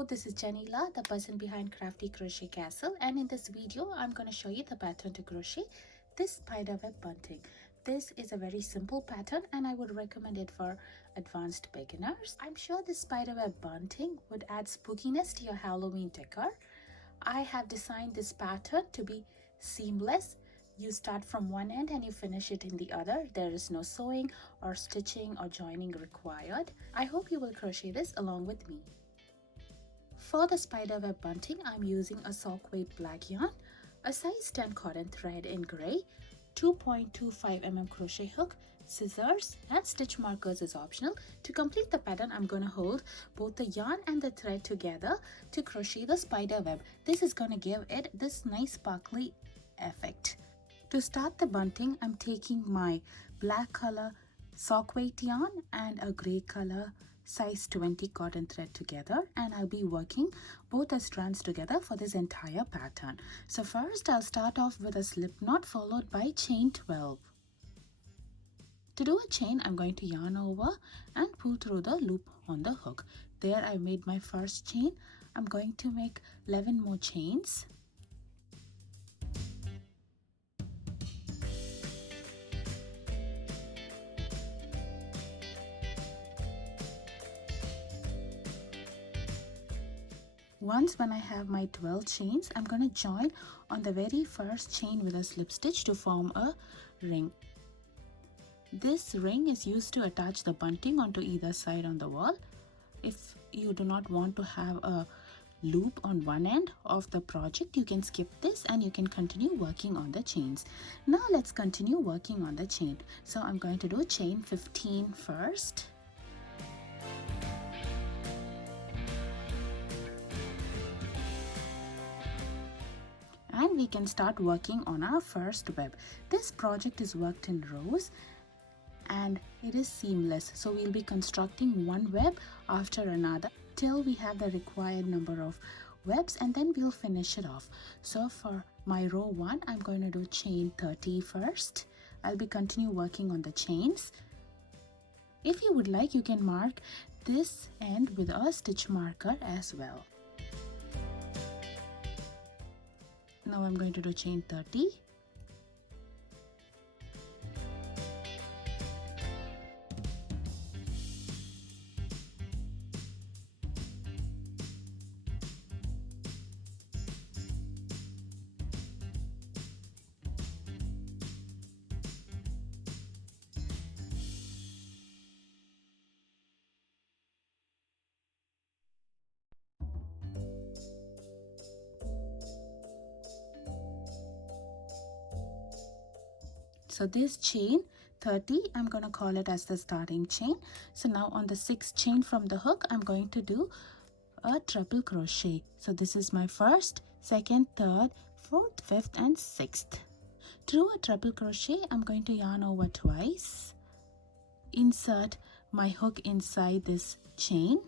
Hello, this is Janila, the person behind Crafty Crochet Castle, and in this video I'm going to show you the pattern to crochet this spider web bunting. This is a very simple pattern and I would recommend it for advanced beginners. I'm sure this spider web bunting would add spookiness to your Halloween decor. I have designed this pattern to be seamless. You start from one end and you finish it in the other. There is no sewing or stitching or joining required. I hope you will crochet this along with me. For the spider web bunting, I'm using a sock weight black yarn, a size 10 cotton thread in gray, 2.25 mm crochet hook, scissors, and stitch markers is optional. To complete the pattern, I'm going to hold both the yarn and the thread together to crochet the spider web. This is going to give it this nice sparkly effect. To start the bunting, I'm taking my black color sock weight yarn and a gray color size 20 cotton thread together, and I'll be working both the strands together for this entire pattern. So first I'll start off with a slip knot followed by chain 12. To do a chain, I'm going to yarn over and pull through the loop on the hook. There I made my first chain. I'm going to make 11 more chains. Once when I have my 12 chains, I'm going to join on the very first chain with a slip stitch to form a ring. This ring is used to attach the bunting onto either side on the wall. If you do not want to have a loop on one end of the project, you can skip this and you can continue working on the chains. Now let's continue working on the chain. So I'm going to do chain 15 first. And we can start working on our first web. This project is worked in rows and it is seamless, so we'll be constructing one web after another till we have the required number of webs, and then we'll finish it off. So for my row 1, I'm going to do chain 30 first. I'll be continue working on the chains. If you would like, you can mark this end with a stitch marker as well. Now I'm going to do chain 30. So this chain 30, I'm going to call it as the starting chain. So now on the 6th chain from the hook, I'm going to do a treble crochet. So this is my first, second, third, fourth, fifth, and sixth. To do a treble crochet, I'm going to yarn over twice, insert my hook inside this chain,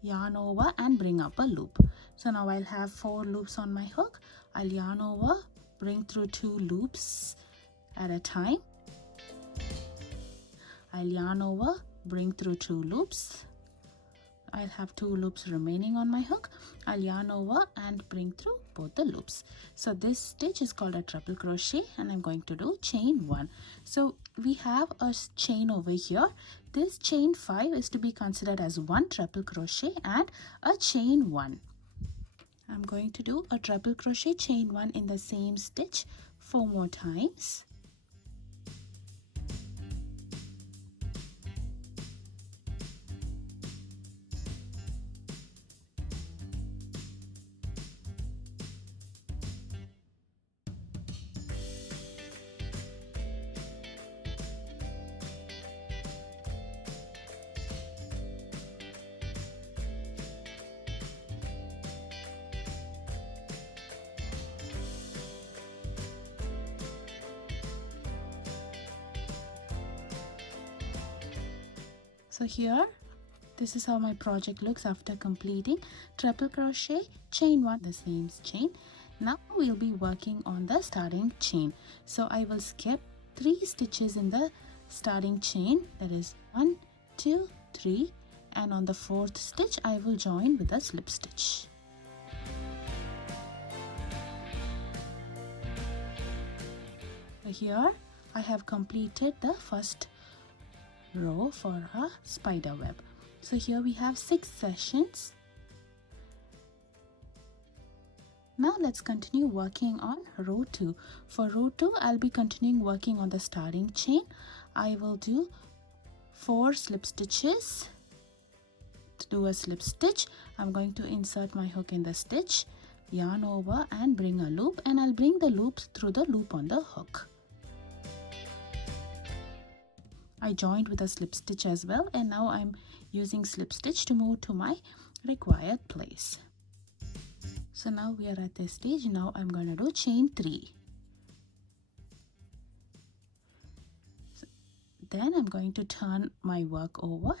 yarn over and bring up a loop. So now I'll have 4 loops on my hook. I'll yarn over, bring through 2 loops at a time. I'll yarn over, bring through 2 loops. I'll have 2 loops remaining on my hook. I'll yarn over and bring through both the loops. So this stitch is called a treble crochet and I'm going to do chain 1. So we have a chain over here. This chain 5 is to be considered as 1 treble crochet and a chain 1. I'm going to do a treble crochet chain 1 in the same stitch 4 more times. So here, this is how my project looks after completing treble crochet, chain 1, the same chain. Now we'll be working on the starting chain. So I will skip 3 stitches in the starting chain, that is 1, 2, 3, and on the fourth stitch I will join with a slip stitch. Here I have completed the first row for a spider web. So here we have 6 sessions. Now let's continue working on row 2. For row 2 I'll be continuing working on the starting chain. I will do 4 slip stitches. To do a slip stitch, I'm going to insert my hook in the stitch, yarn over and bring a loop, and I'll bring the loops through the loop on the hook. I joined with a slip stitch as well, and now I'm using slip stitch to move to my required place. So now we are at this stage. Now I'm going to do chain 3. Then I'm going to turn my work over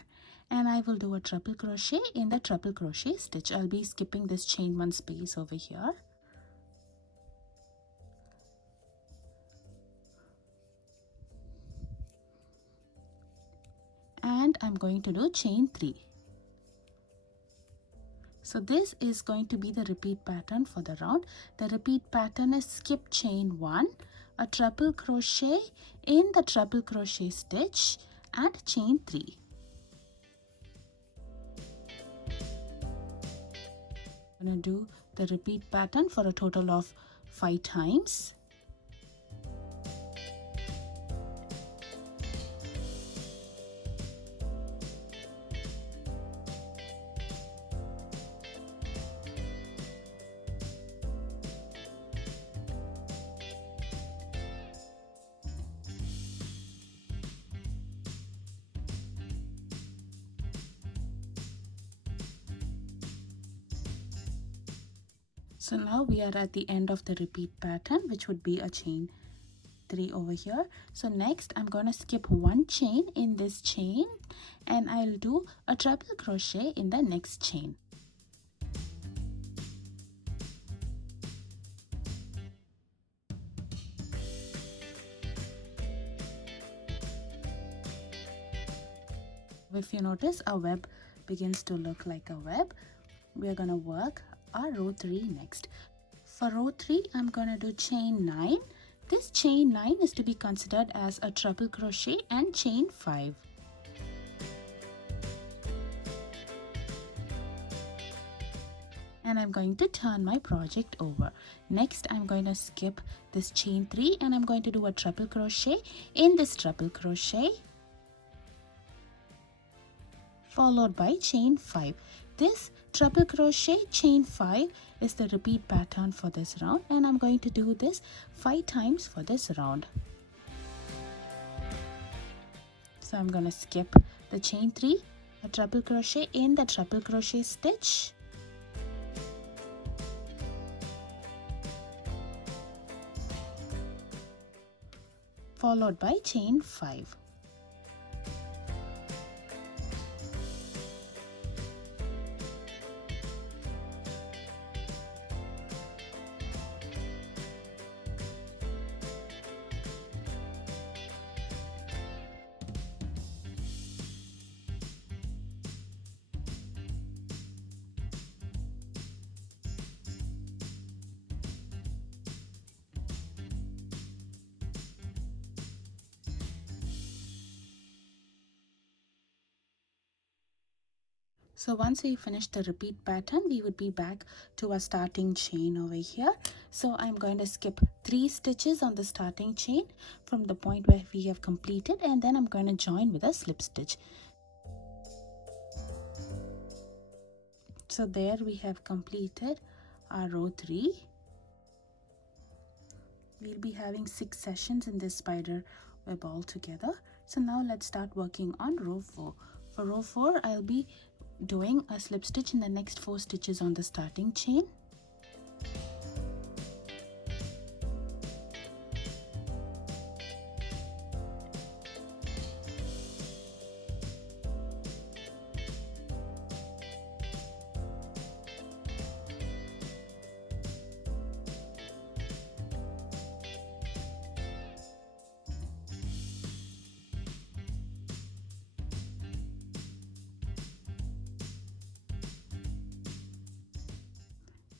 and I will do a treble crochet in the treble crochet stitch. I'll be skipping this chain 1 space over here. And I'm going to do chain 3. So this is going to be the repeat pattern for the round. The repeat pattern is skip chain 1, a treble crochet in the treble crochet stitch and chain 3. I'm going to do the repeat pattern for a total of 5 times. So now we are at the end of the repeat pattern, which would be a chain 3 over here. So next I'm going to skip 1 chain in this chain and I'll do a treble crochet in the next chain. If you notice, our web begins to look like a web. We are going to work our row 3 next. For row 3 I'm going to do chain 9. This chain 9 is to be considered as a treble crochet and chain 5. And I'm going to turn my project over. Next I'm going to skip this chain 3 and I'm going to do a treble crochet in this treble crochet, followed by chain 5. This treble crochet chain 5 is the repeat pattern for this round, and I'm going to do this 5 times for this round. So I'm going to skip the chain 3, a treble crochet in the treble crochet stitch, followed by chain 5. So once we finish the repeat pattern, we would be back to our starting chain over here. So I'm going to skip 3 stitches on the starting chain from the point where we have completed, and then I'm going to join with a slip stitch. So there we have completed our row 3. We'll be having 6 sessions in this spider web all together. So now let's start working on row 4. For row 4, I'll be doing a slip stitch in the next 4 stitches on the starting chain.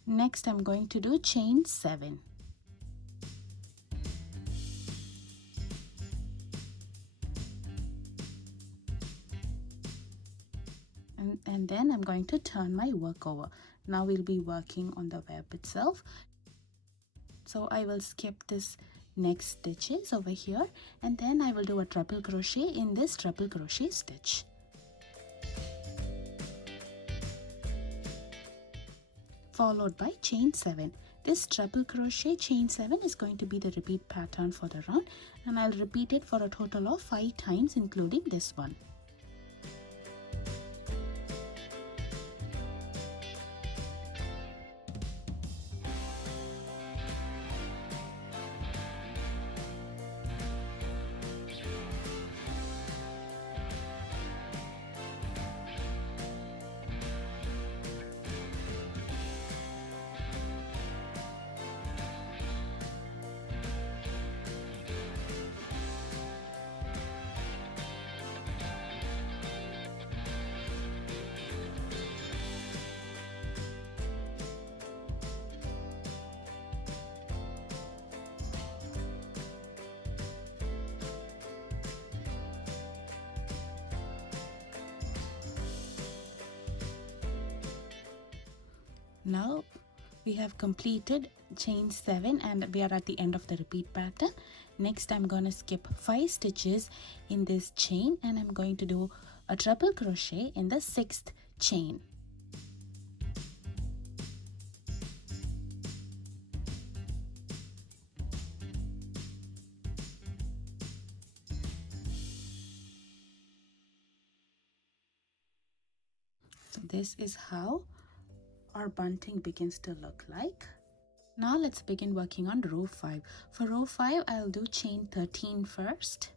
Next I'm going to do chain 7. And then I'm going to turn my work over. Now we'll be working on the web itself. So I will skip this next stitches over here, and then I will do a treble crochet in this treble crochet stitch. Followed by chain 7. This treble crochet chain 7 is going to be the repeat pattern for the round, and I'll repeat it for a total of 5 times including this one. Now we have completed chain 7 and we are at the end of the repeat pattern. Next I'm going to skip 5 stitches in this chain and I'm going to do a treble crochet in the 6th chain. So this is how our bunting begins to look like. Now let's begin working on row 5. For row 5, I'll do chain 13 first.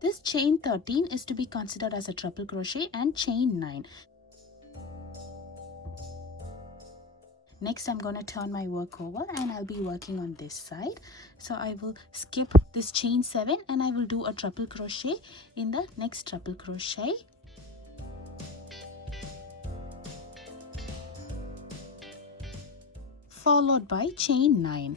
This chain 13 is to be considered as a treble crochet and chain 9. Next, I'm going to turn my work over and I'll be working on this side. So I will skip this chain 7 and I will do a treble crochet in the next treble crochet. Followed by chain 9.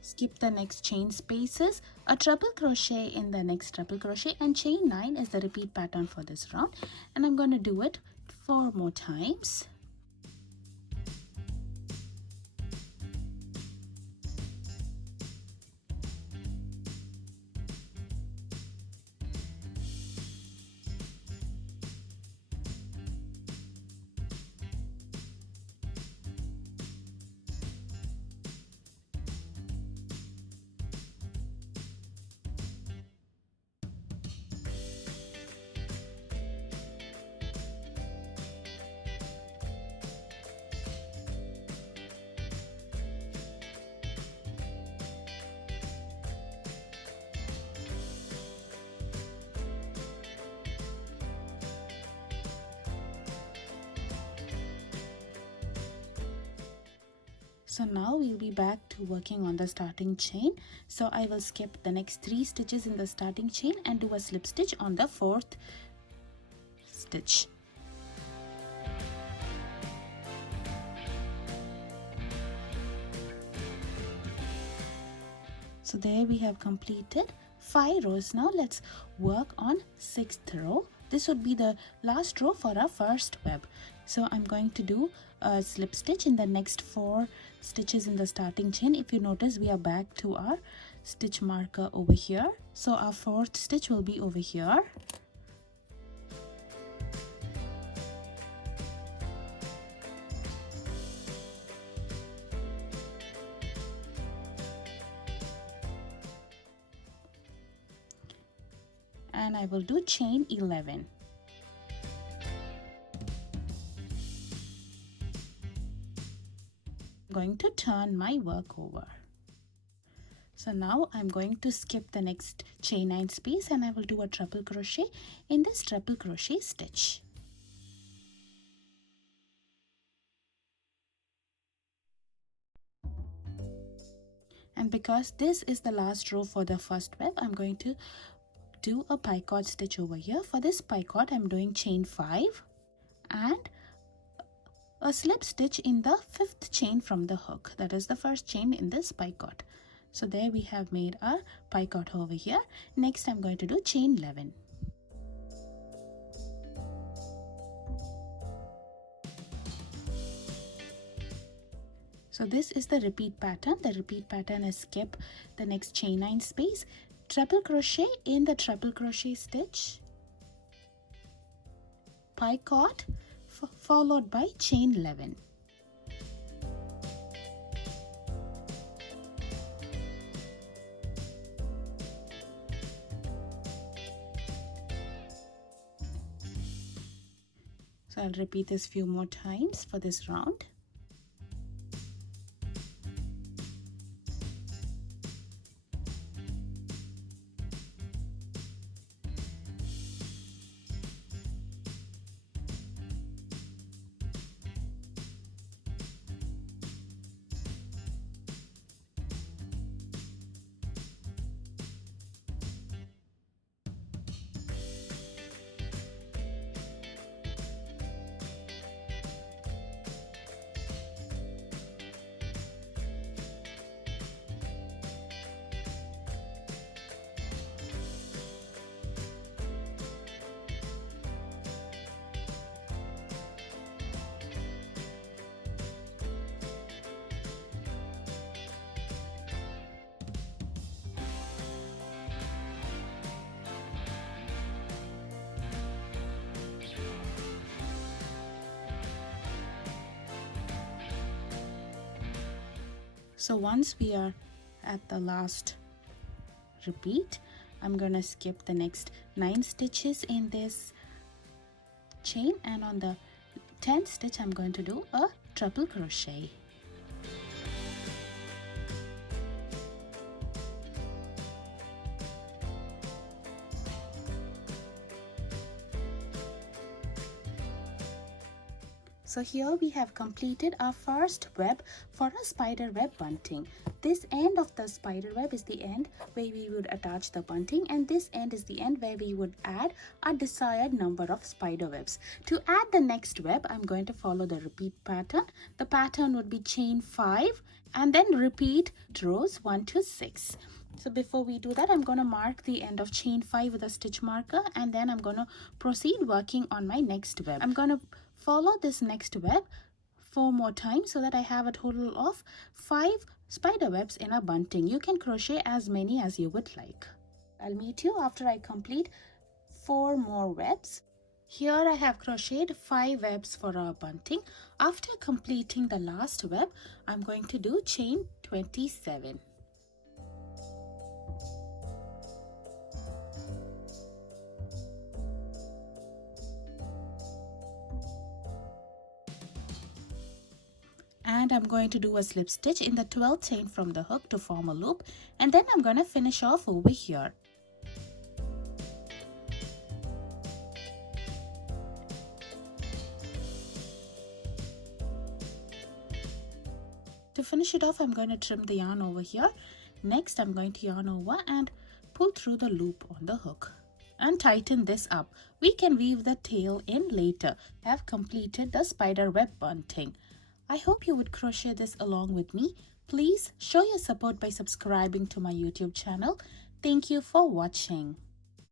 Skip the next chain spaces, a treble crochet in the next treble crochet, and chain 9 is the repeat pattern for this round, and I'm going to do it 4 more times. So now we'll be back to working on the starting chain. So I will skip the next 3 stitches in the starting chain and do a slip stitch on the 4th stitch. So there we have completed 5 rows. Now let's work on 6th row. This would be the last row for our first web. So I'm going to do a slip stitch in the next 4 stitches in the starting chain. If you notice, we are back to our stitch marker over here. So our 4th stitch will be over here. And I will do chain 11. I'm going to turn my work over. So now I'm going to skip the next chain 9 space and I will do a treble crochet in this treble crochet stitch. And because this is the last row for the first web, I'm going to do a picot stitch over here. For this picot, I'm doing chain 5 and a slip stitch in the 5th chain from the hook. That is the first chain in this picot. So there we have made our picot over here. Next, I'm going to do chain 11. So this is the repeat pattern. The repeat pattern is skip the next chain 9 space, treble crochet in the treble crochet stitch, picot followed by chain 11. So I'll repeat this few more times for this round. So once we are at the last repeat, I'm gonna skip the next 9 stitches in this chain, and on the 10th stitch I'm going to do a treble crochet. So here we have completed our first web for a spider web bunting. This end of the spider web is the end where we would attach the bunting, and this end is the end where we would add a desired number of spider webs. To add the next web, I'm going to follow the repeat pattern. The pattern would be chain 5 and then repeat rows 1 to 6. So before we do that, I'm going to mark the end of chain 5 with a stitch marker, and then I'm going to proceed working on my next web. I'm going to follow this next web 4 more times so that I have a total of 5 spider webs in a bunting. You can crochet as many as you would like. I'll meet you after I complete 4 more webs. Here I have crocheted 5 webs for our bunting. After completing the last web, I'm going to do chain 27. And I'm going to do a slip stitch in the 12th chain from the hook to form a loop, and then I'm going to finish off over here. To finish it off, I'm going to trim the yarn over here. Next, I'm going to yarn over and pull through the loop on the hook and tighten this up. We can weave the tail in later. I have completed the spider web bunting. I hope you would crochet this along with me. Please show your support by subscribing to my YouTube channel. Thank you for watching.